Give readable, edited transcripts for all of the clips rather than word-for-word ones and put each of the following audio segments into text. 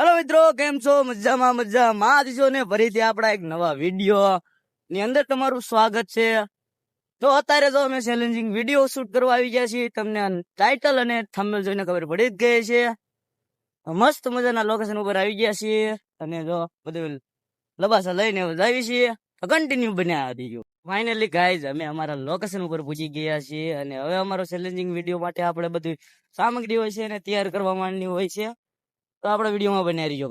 Hello મિત્રો, કેમ છો? મજામાં છો ને? ફરીથી આપણા એક નવા વિડીયો ની અંદર તમારું સ્વાગત છે. તો અત્યારે જો અમે ચેલેન્જિંગ વિડીયો શૂટ કરવા આવી ગયા છીએ. તમને ટાઇટલ અને થંબનેલ જોઈને ખબર પડી જ ગઈ છે. મસ્ત મજાના લોકેશન ઉપર આવી ગયા છીએ અને જો બધું લબાસા લઈને આવી છીએ. કન્ટિન્યુ બન્યા દીજો. ફાઇનલી ગાઈઝ, અમે અમારા લોકેશન ઉપર પહોંચી ગયા છીએ અને હવે અમારો ચેલેન્જિંગ વિડીયો માટે આપણે બધી સામગ્રી હોય છે અને તૈયાર કરવા માંડની હોય છે. તો આપણે વિડીયોમાં બનાવી રહીજો.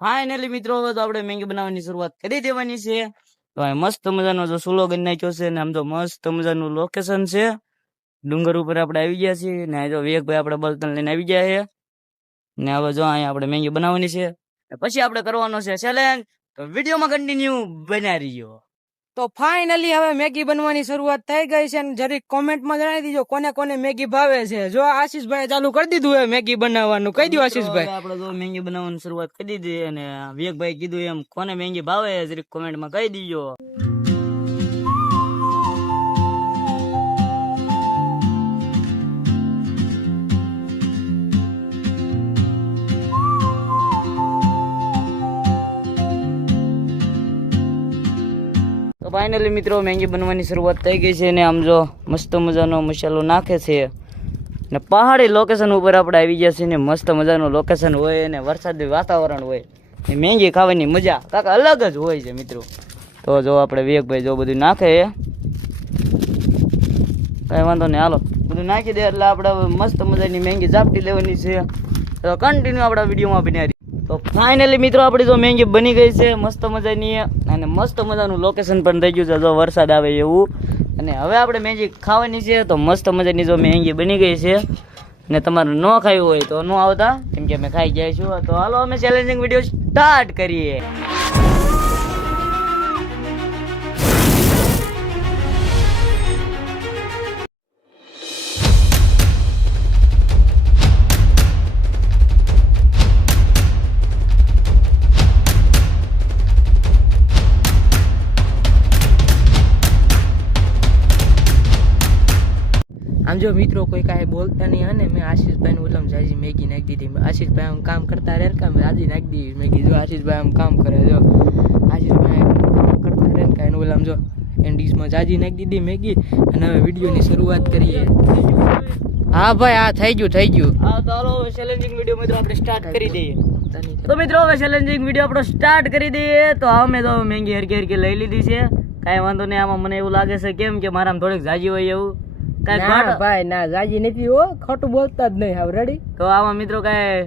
ફાઇનલી મિત્રો, હવે તો આપણે મેગી બનાવવાની શરૂઆત કરી દેવાની છે. તો આ મસ્ત મજાનો જો સુલો ગઈ નાખ્યો છે ને આમ તો મસ્ત મજાનું લોકેશન છે. ડુંગર ઉપર આપણે આવી ગયા છીએ ને જો વિવેકભાઈ આપણે બર્તન લઈને આવી ગયા છે ને હવે જો અહીંયા આપણે મેગી બનાવવાની છે. પછી આપણે કરવાનો છે ચેલેન્જ. તો વિડીયોમાં કન્ટિન્યુ બનાવી રહીજો. તો ફાઇનલી હવે મેગી બનવાની શરૂઆત થઈ ગઈ છે અને જરીક કોમેન્ટમાં જણાવી દીજો કોને કોને મેગી ભાવે છે. જો આશીષભાઈ ચાલુ કરી દીધું હે મેગી બનાવવાનું, કહી દો આશીષભાઈ. આપણે જો મેગી બનાવવાની શરૂઆત કરી દીધી અને વિવેકભાઈ કીધું એમ કોને મેગી ભાવે જરીક કોમેન્ટમાં કહી દીજો. તો ફાઇનલી મિત્રો, મેગી બનવાની શરૂઆત થઈ ગઈ છે ને આમ જો મસ્ત મજાનો મસાલો નાખે છે ને પહાડી લોકેશન ઉપર આપણે આવી ગયા છીએ ને મસ્ત મજાનું લોકેશન હોય અને વરસાદી વાતાવરણ હોય ને મેગી ખાવાની મજા કાકા અલગ જ હોય છે મિત્રો. તો જો આપણે વિવેકભાઈ જો બધું નાખે કઈ વાંધો નહીં, હાલો બધું નાખી દે એટલે આપણે મસ્ત મજાની મેગી ઝાપટી લેવાની છે. તો કન્ટિન્યુ આપણા વિડીયોમાં બનાવી. તો ફાઇનલી મિત્રો, આપણી જો મેગી બની ગઈ છે મસ્ત મજાની અને મસ્ત મજાનું લોકેશન પણ થઈ ગયું છે જો વરસાદ આવે એવું. અને હવે આપણે મેગી ખાવાની છે. તો મસ્ત મજાની જો મેગી બની ગઈ છે ને તમારે ન ખાવી હોય તો ન આવતા, કેમ કે અમે ખાઈ ગયા છું. તો હાલો અમે ચેલેન્જિંગ વિડીયો સ્ટાર્ટ કરીએ. આમ જો મિત્રો કોઈ કાંઈ બોલતા નહીં અને મેં આશીષભાઈ ને ઓલામ જાજી મેગી નાખી દીધી. આશીષભાઈ આમ કામ કરતા રહે કામ જાજી નાખી દીધી મેગી. જો આશીષભાઈ આમ કામ કરે, જો આશીષભાઈ કામ કરતા રહે કાંઈ ઓલામ જો એન્ડીસમાં જાજી નાખી દીધી મેગી. અને હવે વિડીયોની શરૂઆત કરીએ. હા ભાઈ, હા થઈ ગયું. હા તો હાલો ચેલેન્જિંગ વિડીયો મિત્રો આપણે સ્ટાર્ટ કરી દઈએ. તો મિત્રો હવે ચેલેન્જિંગ વિડીયો આપણો સ્ટાર્ટ કરી દઈએ. તો અમે તો મેગી હરકી લઈ લીધી છે. કાંઈ વાંધો નહીં. આમાં મને એવું લાગે છે કેમ કે મારામાં થોડીક જાજી હોય એવું. ભાઈ ના જાજી નથી હો, ખોટું બોલતા જ નહીં. હવે રેડી. તો આમાં મિત્રો કાંઈ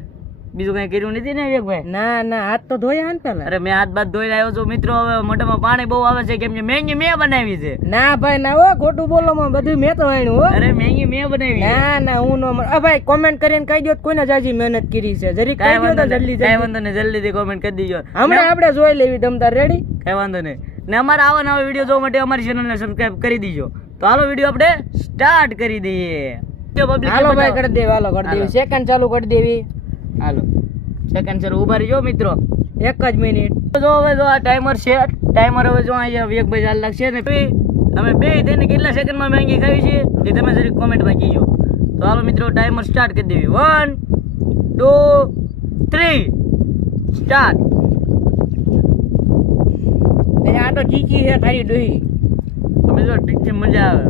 બીજું કઈ કર્યું નથી ને વિવેકભાઈ? ના હાથ તો ધોયા ને પેલા. અરે મેં હાથ બાદ ધોઈને આવ્યો છું મિત્રો. હવે મોઢામાં પાણી બહુ આવે છે કેમ કે મેગી મેં બનાવી છે. ના ભાઈ ના હો, ખોટું બોલો માં બધું મેં તો આણ્યું હો. અરે મેગી મેં બનાવી. ના હું નો. ભાઈ કોમેન્ટ કરીને કહી દો કોઈને જાજી મહેનત કરી છે. જરી કહી દો તો જલ્દી. કઈ વાંધો નહીં, જલ્દીથી કોમેન્ટ કરી દીજો. હમણાં આપણે જોઈ લેવી. તમ તાર રેડી? કઈ વાંધો નહીં. ને અમારા આવા નવા વિડીયો જોવા માટે અમારી ચેનલને સબસ્ક્રાઇબ કરી દીજો. તો હાલો વિડીયો આપણે સ્ટાર્ટ કરી દઈએ. હાલો ભાઈ કરી દેવી. હાલો કરી દેવી. સેકન્ડ ચાલુ કરી દેવી. હાલો સેકન્ડ સર ઉભા રહીજો મિત્રો, 1 જ મિનિટ. જો હવે જો આ ટાઈમર છે. ટાઈમર હવે જો અહીંયા વિવેકભાઈ ચાલ લાગશે ને અમે બે થઈને કેટલા સેકન્ડમાં મેગી ખાવી છે એ તમે જરી કોમેન્ટમાં કીજો. તો હાલો મિત્રો ટાઈમર સ્ટાર્ટ કરી દેવી. 1 2 3 સ્ટાર્ટ. આ તો ટીકી છે તારી ડોહી. મિત્રો ટીકી મજા આવે.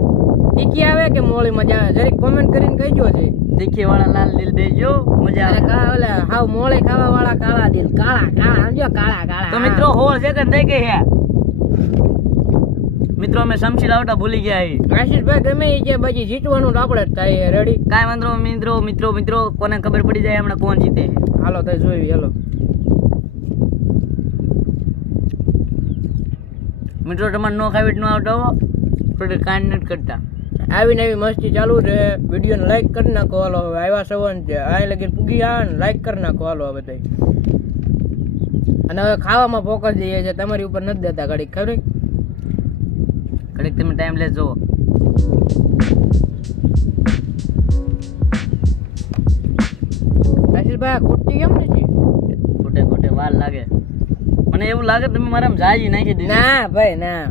ટીકી આવે કે મોળી મજા આવે? જરીક કોમેન્ટ કરીને કહીજો છે. તીખી વાળા લાલ દિલ દેજો, મજા આવે. ઓલા હાવ મોળે ખાવા વાળા કાળા દિલ. કાળા સમજો, કાળા. તો મિત્રો 16 સેકન્ડ થઈ ગઈ છે મિત્રો. અમે સમસી લાવટા ભૂલી ગયા. આશીષભાઈ ગમે એ કે પછી જીતવાનું તો આપણે જ થાય. રેડી? કાંઈ વાંધો મિત્રો કોને ખબર પડી જાય હમણાં કોણ જીતે. હાલો તો જોઈ. હાલો મિત્રો, તમારે નો ખાવી ન આવતો થોડી કાંઈ નથી કરતા. આવી નવી મસ્તી ચાલુ છે. વિડીયોને લાઈક કરી નાખો. હાલો હવે આવ્યા સવન છે આ લગી પૂગી આવે ને લાઈક કરી નાખો. હાલો હવે બધા. અને હવે ખાવામાં ફોકસ જઈએ છે. તમારી ઉપર નથી દેતા ઘડીક. ખબર ઘડીક તમે ટાઈમ લે જોવો. આશીષભાઈ ખોટી કેમ નથી? ખોટે વાર લાગે. મને એવું લાગે તમે મારા જાજી નાખી દીધી. ના ભાઈ ના.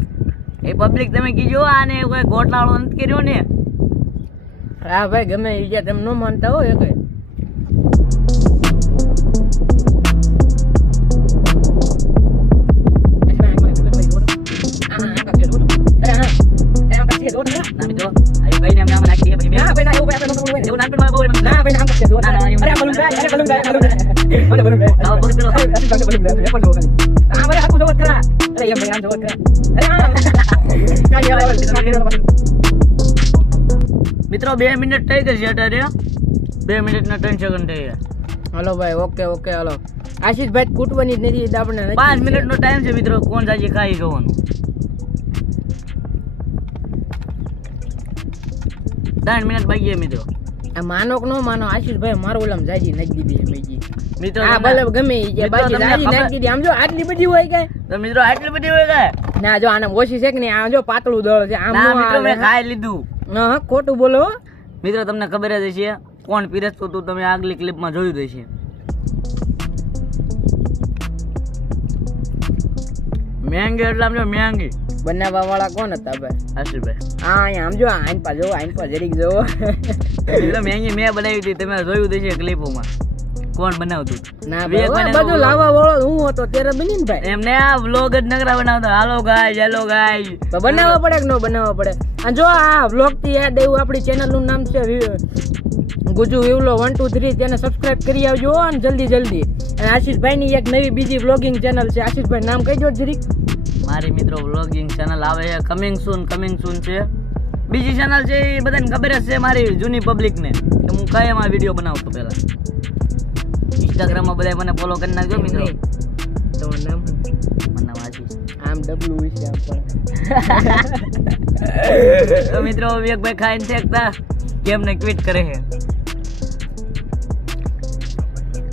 એ પબ્લિક તમે કીજો આને કોઈ ગોટલાળો નથી કર્યો ને. હા ભાઈ ગમે એ તમે ન માનતા હોય કઈ. મિત્રો 2 મિનિટ થઈ ગઈ છે અત્યારે 2 મિનિટ ને 3 સેકન્ડ થઈ ગયા. હલો ભાઈ, ઓકે ઓકે, હલો. આશીષભાઈ કૂટવાની જ નથી, આપણે 5 મિનિટ નો ટાઈમ છે મિત્રો. કોણ જાય ખાઈ જવાનું 3 મિનિટ બાકી છે મિત્રો. આ માનો કે ન માનો, આશીષભાઈ મારો ઓલામ જાજી નાખી દીધી મેગી. મિત્રો હા ભલે ગમે ઈ જે બાકી જાજી નાખી દીધી. આમ જો આટલી બધી હોય કાય તો મિત્રો આટલી બધી હોય કાય ના, જો આને ઓછી છે કે નહીં, આમ જો પાતળું દળ છે. આમ ના નો મિત્રો આવે. મેં ખાઈ લીધું. હા ખોટું બોલો હો. મિત્રો તમને ખબર જ છે કોણ પીરસતું હતું, તમે આગલી ક્લિપમાં જોયું જ હશે. મહેંગી એટલે આમ જો મહેંગી બનાવવા વાળા કોણ હતા ભાઈ? આશીષભાઈ. હા અહીંયા આમ જો આઈન પા જોવો, આઈન પા જરીક જોવો. મિત્રો મહેંગી મેં બનાવી હતી, તમે જોયું જ હશે ક્લિપોમાં કોણ બનાવતું. ના વિવેકભાઈને ભાઈ, બધું લાવવા વાળો હું હતો ત્યારે બની ને ભાઈ. એમને આ વ્લોગ જ નકરા બનાવતા. હાલો ગાઈસ, હેલો ગાઈસ. તો બનાવવા પડે કે ન બનાવવા પડે? અને જો આ વ્લોગ થી યાદ આવ્યું, આપણી ચેનલ નું નામ છે ગુજુ વિવલો 1 2 3. તેને સબસ્ક્રાઇબ કરી આવજો અને જલ્દી જલ્દી. અને આશીષભાઈ ની એક નવી બીજી વ્લોગિંગ ચેનલ છે. આશીષભાઈ નામ કહી દો જરીક. મારી મિત્રો વ્લોગિંગ ચેનલ આવે છે, કમિંગ સૂન છે. બીજી ચેનલ છે એ બધાને ખબર જ છે મારી જૂની પબ્લિક ને, કે હું કાયમ આ વિડીયો બનાવતો પહેલા. ઇન્સ્ટાગ્રામ માં બધા મને ફોલો કરી નાખજો મિત્રો. તમારું નામ શું? મને વાંચી આમ ડબલું વિશે આમ પણ. તો મિત્રો વિવેકભાઈ ખાઈને શેકતા કેમ ને ક્વિટ કરે છે.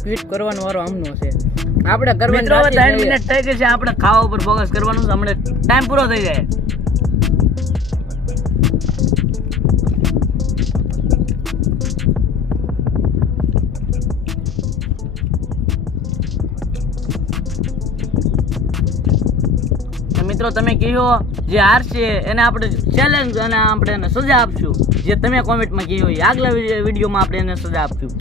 ટ્વીટ કરવાનો વારો આમનો છે. આપણે કરવાનું મિત્રો 3 મિનિટ થઈ ગઈ છે. આપણે ખાવા ઉપર ફોકસ કરવાનું છે. હમણાં ટાઈમ પૂરો થઈ જાય. મિત્રો તમે કહો જે હારશે એને આપણે ચેલેન્જ અને આપણે એને સજા આપશું. જે તમે કોમેન્ટમાં કહો એ આગલા વિડીયોમાં આપણે એને સજા આપશું.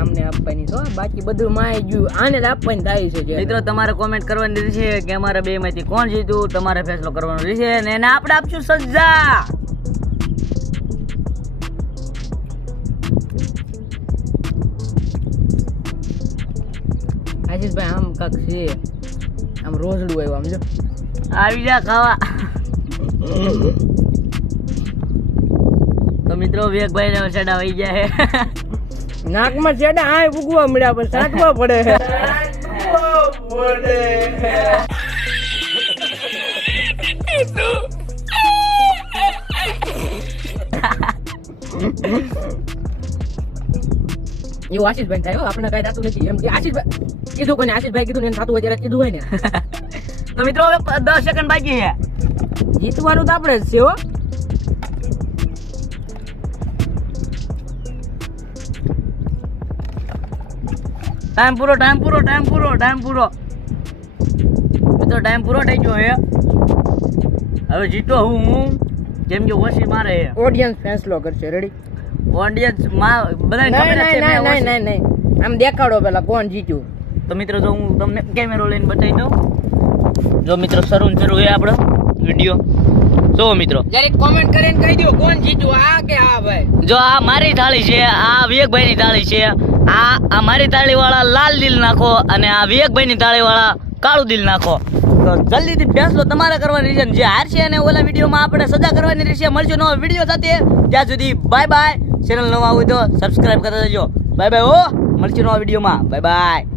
આમને આપવાની છો, બાકી બધું માય ગયું. આને જ આપવાની થાય છે. મિત્રો તમારે કોમેન્ટ કરવાની રહેશે કે અમારા બે માંથી કોણ જીત્યું, તમારે ફેસલો કરવાનો રહેશે અને એને આપણે આપશું સજા. આશીષભાઈ આમ કાક છે, આમ રોજડું આવ્યું. આમ જો આવી જા ખાવા. તો મિત્રો વિવેકભાઈ ને ચડા વહી જાય. નાકમાં ચેડા આય ઉગવા મળ્યા, પણ સાટવા પડે. એવું આશીષભાઈ થાય, આપણે કઈ થતું નથી. એમ કે આશીષભાઈ કીધું કોને, આશીષભાઈ કીધું ને થતું હોય ત્યારે કીધું હોય ને. તો મિત્રો હવે 10 સેકન્ડ બાકી છે. જીતવાનું તો આપણે જ છે હો. ટાઈમ પૂરો મિત્રો, ટાઈમ પૂરો થઈ ગયો છે. હવે જીતો હું કેમ કે ઓછી મારે છે. ઓડિયન્સ ફેસલો કરશે. રેડી? ઓડિયન્સ માં બધાને ખબર જ છે મેં ઓછી. નહીં આમ દેખાડો પેલા કોણ જીત્યું. તો મિત્રો જો હું તમને કેમેરો લઈને બતાવી દઉં. જો મિત્રો શરૂ છે આપણો વિડીયો. જો મિત્રો જરીક કોમેન્ટ કરીને કહી દો કોણ જીત્યું, આ કે આ ભાઈ. જો આ મારી થાળી છે, આ વિવેકભાઈ ની થાળી છે. આ મારી થાળી વાળા લાલ દિલ નાખો અને આ વિવેકભાઈ ની થાળી વાળા કાળું દિલ નાખો. તો જલ્દીથી ફેસલો તમારે કરવાની રહેશે. જે હારશે અને ઓલા વિડીયોમાં આપણે સજા કરવાની રહેશે. મળજો નવા વિડીયો સાથે. ત્યાં સુધી બાય બાય. ચેનલ નવા હોય તો સબસ્ક્રાઇબ કરતા જજો. Bye bye. ઓ મળશું નવા વિડીયોમાં. Bye bye.